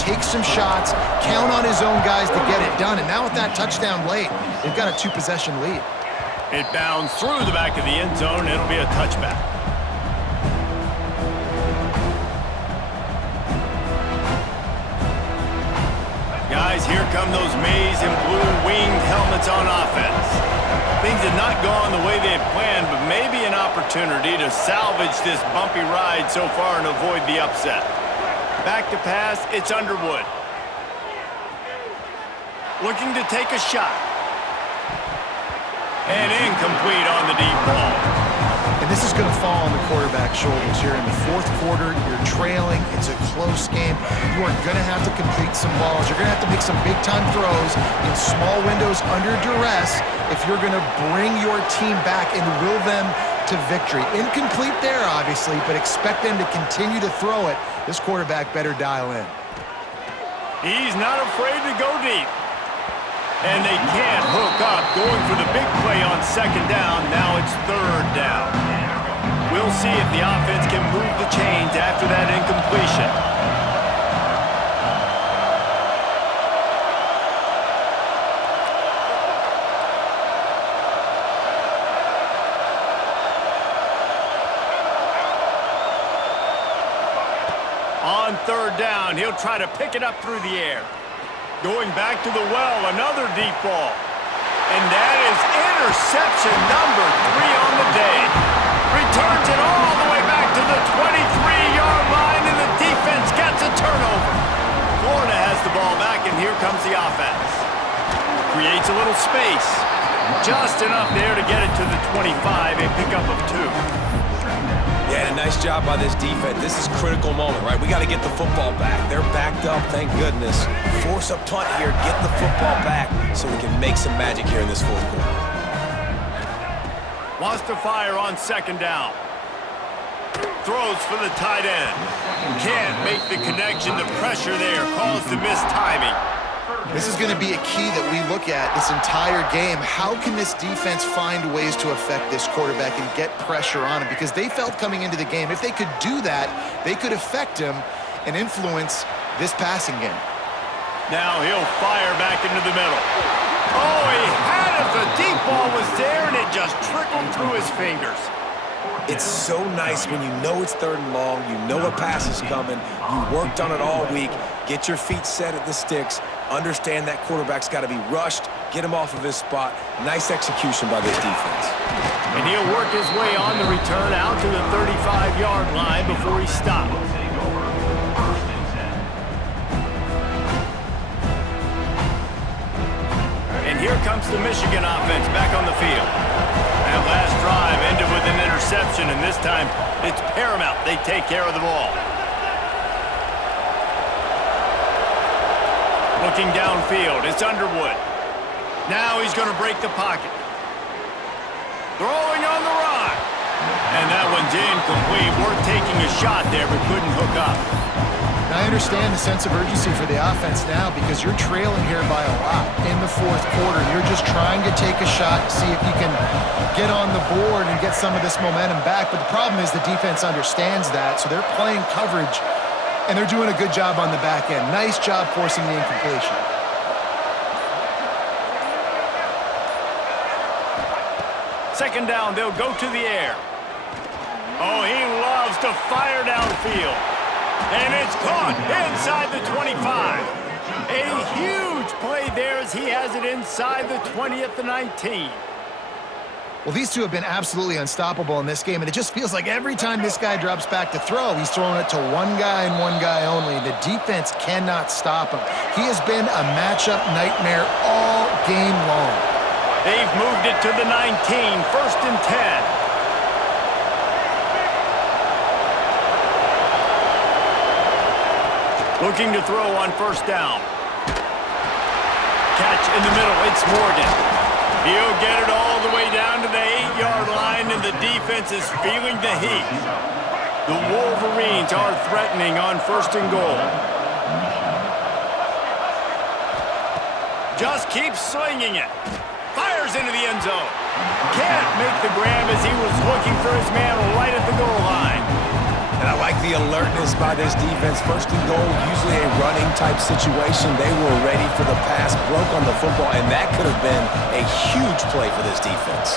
take some shots, count on his own guys to get it done. And now with that touchdown late, they've got a 2-possession lead. It bounds through the back of the end zone. It'll be a touchback. Guys, here come those maize and blue winged helmets on offense. Things had not gone the way they had planned, but maybe an opportunity to salvage this bumpy ride so far and avoid the upset. Back to pass, it's Underwood. Looking to take a shot. And incomplete on the deep ball. And this is going to fall on the quarterback's shoulders here in the fourth quarter. You're trailing. It's a close game. You are going to have to complete some balls. You're going to have to make some big-time throws in small windows under duress if you're going to bring your team back and will them to victory. Incomplete there, obviously, but expect them to continue to throw it. This quarterback better dial in. He's not afraid to go deep. And they can't hook up, going for the big play on second down. Now it's third down. We'll see if the offense can move the chains after that incompletion. On third down, he'll try to pick it up through the air. Going back to the well, another deep ball. And that is interception number 3 on the day. Returns it all the way back to the 23-yard line, and the defense gets a turnover. Florida has the ball back, and here comes the offense. Creates a little space. Just enough there to get it to the 25, a pickup of 2. Yeah, and a nice job by this defense. This is a critical moment, right? We got to get the football back. They're backed up, thank goodness. Force a punt here, get the football back so we can make some magic here in this fourth quarter. Wants to fire on second down. Throws for the tight end. Can't make the connection. The pressure there caused the missed timing. This is going to be a key that we look at this entire game. How can this defense find ways to affect this quarterback and get pressure on him? Because they felt coming into the game, if they could do that, they could affect him and influence this passing game. Now he'll fire back into the middle. Oh, he had it. The deep ball was there, and it just trickled through his fingers. It's so nice when you know it's third and long, you know a pass is coming, you worked on it all week, get your feet set at the sticks, understand that quarterback's got to be rushed, get him off of his spot. Nice execution by this defense. And he'll work his way on the return out to the 35-yard line before he stops. And here comes the Michigan offense back on the field. That last drive ended with an interception, and this time it's paramount they take care of the ball. Looking downfield, it's Underwood. Now he's going to break the pocket. Throwing on the run. And that one's incomplete. Worth taking a shot there, but couldn't hook up. Now, I understand the sense of urgency for the offense now because you're trailing here by a lot in the fourth quarter. You're just trying to take a shot to see if you can get on the board and get some of this momentum back. But the problem is the defense understands that, so they're playing coverage, and they're doing a good job on the back end. Nice job forcing the incompletion. Second down, they'll go to the air. Oh, he loves to fire downfield. And it's caught inside the 25. A huge play there as he has it inside the 20 at the 19. Well, these two have been absolutely unstoppable in this game, and it just feels like every time this guy drops back to throw, he's throwing it to one guy and one guy only. The defense cannot stop him. He has been a matchup nightmare all game long. They've moved it to the 19, first and 10. Looking to throw on first down. Catch in the middle, it's Morgan. He'll get it all the way down to the 8-yard line, and the defense is feeling the heat. The Wolverines are threatening on first and goal. Just keeps swinging it. Fires into the end zone. Can't make the grab as he was looking for his man right at the goal line. And I like the alertness by this defense. First and goal, usually a running type situation. They were ready for the pass, broke on the football, and that could have been a huge play for this defense.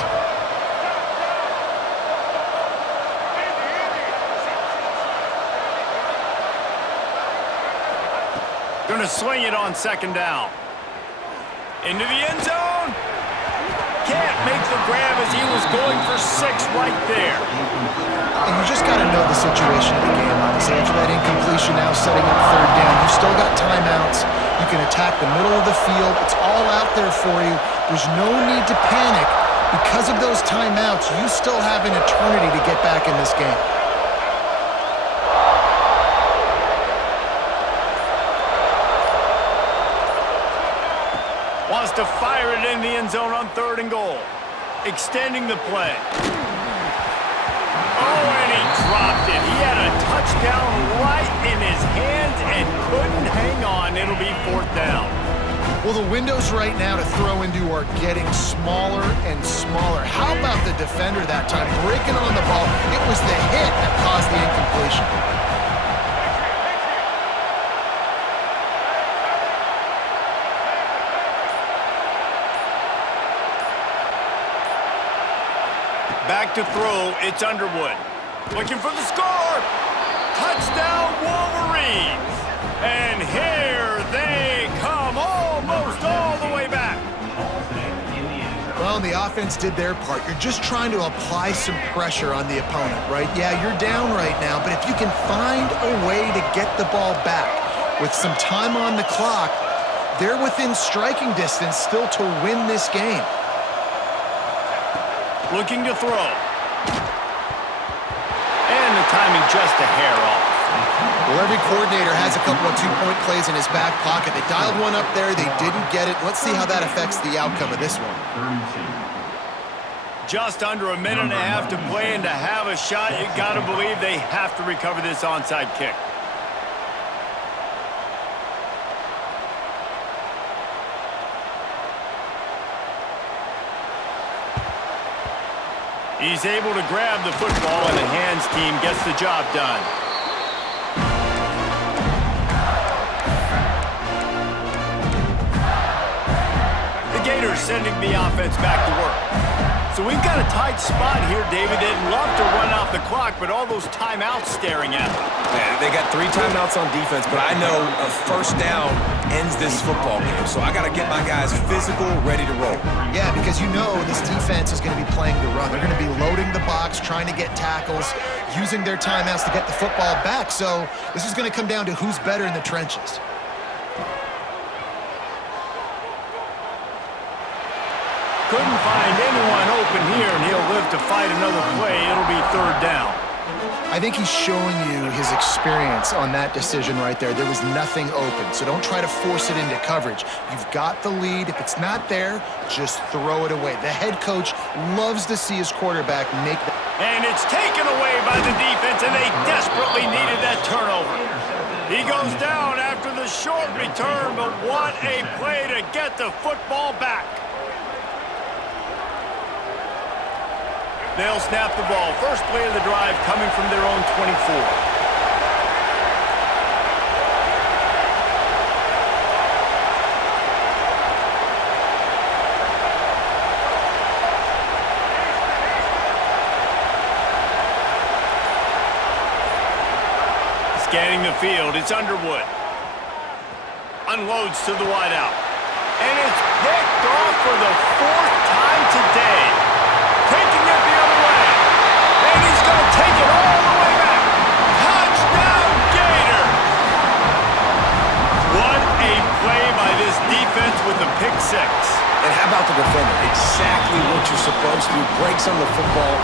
Gonna swing it on second down. Into the end zone. Can't make the grab as he was going for 6 right there. And you just got to know the situation of the game, honestly. After that incompletion now setting up third down, you've still got timeouts. You can attack the middle of the field. It's all out there for you. There's no need to panic. Because of those timeouts, you still have an eternity to get back in this game. Wants to fire it in the end zone on third and goal. Extending the play. Oh, and he dropped it. He had a touchdown right in his hands and couldn't hang on. It'll be fourth down. Well, the windows right now to throw into are getting smaller and smaller. How about the defender that time breaking on the ball? It was the hit that caused the incompletion. Back to throw, it's Underwood. Looking for the score! Touchdown Wolverines! And here they come, almost all the way back. Well, the offense did their part. You're just trying to apply some pressure on the opponent, right? Yeah, you're down right now, but if you can find a way to get the ball back with some time on the clock, they're within striking distance still to win this game. Looking to throw. And the timing just a hair off. Well, every coordinator has a couple of two-point plays in his back pocket. They dialed one up there. They didn't get it. Let's see how that affects the outcome of this one. Just under a minute and a half to play, and to have a shot, you got to believe they have to recover this onside kick. He's able to grab the football, and the hands team gets the job done. The Gators sending the offense back to work. So we've got a tight spot here, David. They'd love to run off the clock, but all those timeouts staring at them. Man, they got 3 timeouts on defense, but I know a first down ends this football game. So I got to get my guys physical, ready to roll. Yeah, because you know this defense is going to be playing the run. They're going to be loading the box, trying to get tackles, using their timeouts to get the football back. So this is going to come down to who's better in the trenches. Couldn't find anyone open here, and he'll live to fight another play. It'll be third down. I think he's showing you his experience on that decision right there. There was nothing open, so don't try to force it into coverage. You've got the lead. If it's not there, just throw it away. The head coach loves to see his quarterback make that. And it's taken away by the defense, and they desperately needed that turnover. He goes down after the short return, but what a play to get the football back. They'll snap the ball. First play of the drive coming from their own 24. Scanning the field, it's Underwood. Unloads to the wideout. And it's picked off for the 4th time today. Taking it the other way. And he's going to take it all the way back. Touchdown, Gators! What a play by this defense with the pick 6. And how about the defender? Exactly what you're supposed to do. Breaks on the football,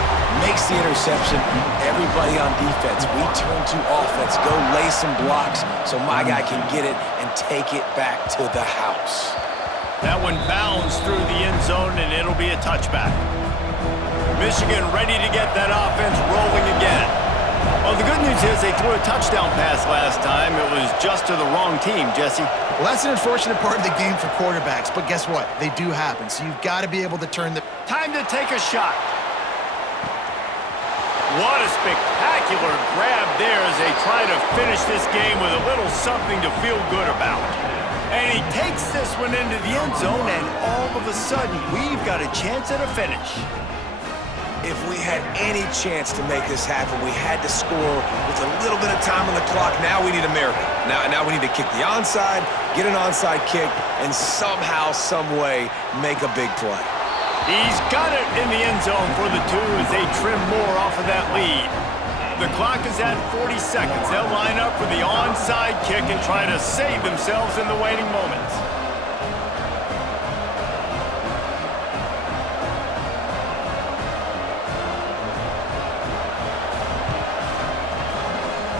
makes the interception. Everybody on defense, we turn to offense. Go lay some blocks so my guy can get it and take it back to the house. That one bounds through the end zone, and it'll be a touchback. Michigan ready to get that offense rolling again. Well, the good news is they threw a touchdown pass last time. It was just to the wrong team, Jesse. Well, that's an unfortunate part of the game for quarterbacks, but guess what? They do happen, so you've got to be able to turn the... Time to take a shot. What a spectacular grab there as they try to finish this game with a little something to feel good about. And he takes this one into the end zone, and all of a sudden, we've got a chance at a finish. If we had any chance to make this happen, we had to score with a little bit of time on the clock. Now we need a miracle. Now we need to kick the onside, get an onside kick, and somehow, some way, make a big play. He's got it in the end zone for the two as they trim more off of that lead. The clock is at 40 seconds. They'll line up for the onside kick and try to save themselves in the waiting moments.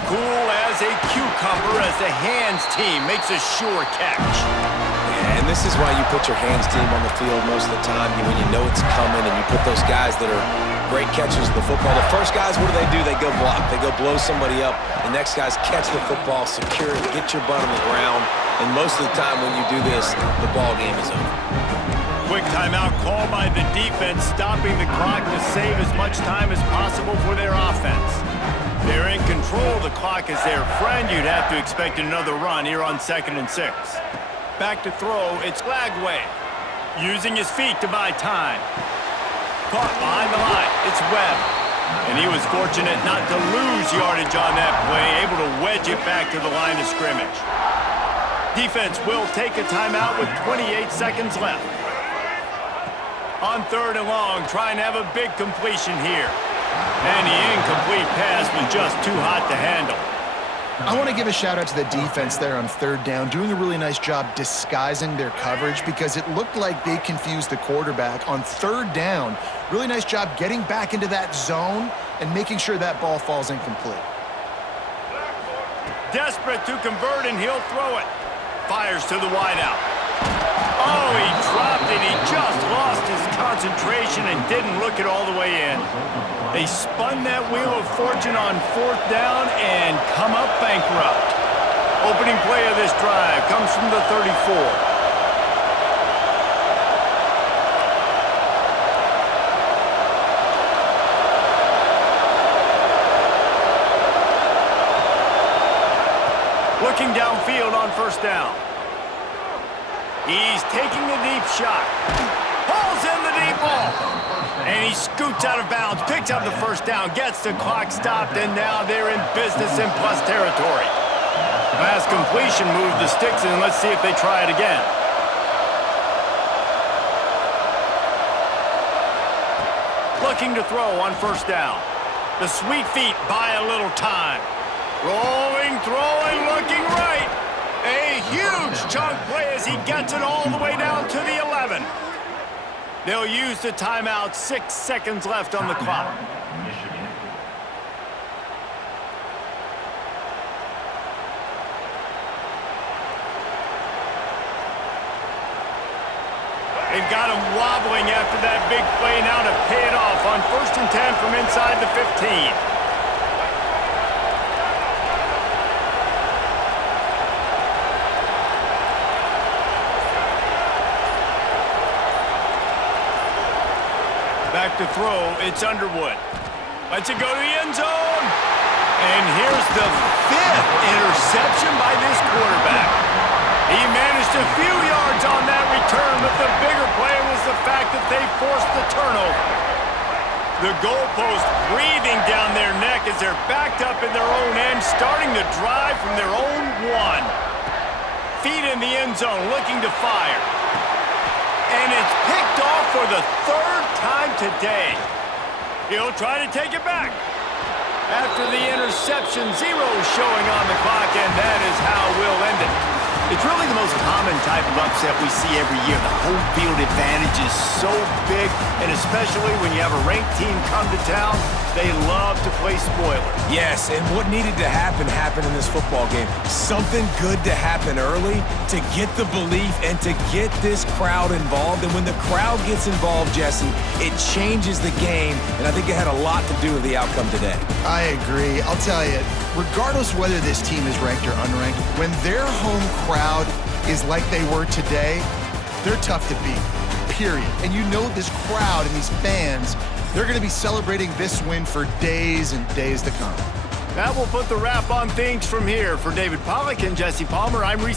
Cool as a cucumber as the hands team makes a sure catch. And this is why you put your hands team on the field most of the time, when you know it's coming, and you put those guys that are great catchers of the football. The first guys, what do? They go block. They go blow somebody up. The next guys catch the football, secure it, get your butt on the ground. And most of the time when you do this, the ball game is over. Quick timeout call by the defense, stopping the clock to save as much time as possible for their offense. They're in control. The clock is their friend. You'd have to expect another run here on 2nd and 6. Back to throw, it's Lagway. Using his feet to buy time. Caught behind the line, it's Webb. And he was fortunate not to lose yardage on that play, able to wedge it back to the line of scrimmage. Defense will take a timeout with 28 seconds left. On 3rd and long, trying to have a big completion here. And the incomplete pass was just too hot to handle. I want to give a shout-out to the defense there on 3rd down, doing a really nice job disguising their coverage because it looked like they confused the quarterback on 3rd down. Really nice job getting back into that zone and making sure that ball falls incomplete. Desperate to convert, and he'll throw it. Fires to the wideout. Oh, he dropped it. He just lost his concentration and didn't look it all the way in. They spun that wheel of fortune on 4th down and come up bankrupt. Opening play of this drive comes from the 34. Looking downfield on 1st down. He's taking the deep shot. Pulls in the deep ball. And he scoots out of bounds, picks up the 1st down, gets the clock stopped, and now they're in business in plus territory. Pass completion moved the sticks, and let's see if they try it again. Looking to throw on 1st down. The sweet feet buy a little time. Rolling, throwing, looking right. A huge chunk play as he gets it all the way down to the 11. They'll use the timeout, 6 seconds left on the clock. They've got him wobbling after that big play now to pay it off on 1st and 10 from inside the 15. Back to throw, it's Underwood. Lets it go to the end zone. And here's the 5th interception by this quarterback. He managed a few yards on that return, but the bigger play was the fact that they forced the turnover. The goalpost breathing down their neck as they're backed up in their own end, starting to drive from their own 1. Feet in the end zone, looking to fire. And it's picked off for the 3rd time today. He'll try to take it back. After the interception, 0 showing on the clock, and that is how we'll end it. It's really the most common type of upset we see every year. The home field advantage is so big, and especially when you have a ranked team come to town, they love to play spoiler. Yes, and what needed to happen happened in this football game. Something good to happen early to get the belief and to get this crowd involved. And when the crowd gets involved, Jesse, it changes the game, and I think it had a lot to do with the outcome today. I agree. I'll tell you, regardless whether this team is ranked or unranked, when their home crowd is like they were today, they're tough to beat, period. And you know this crowd and these fans They're going to be celebrating this win for days and days to come. That will put the wrap on things from here. For David Pollack and Jesse Palmer, I'm Reese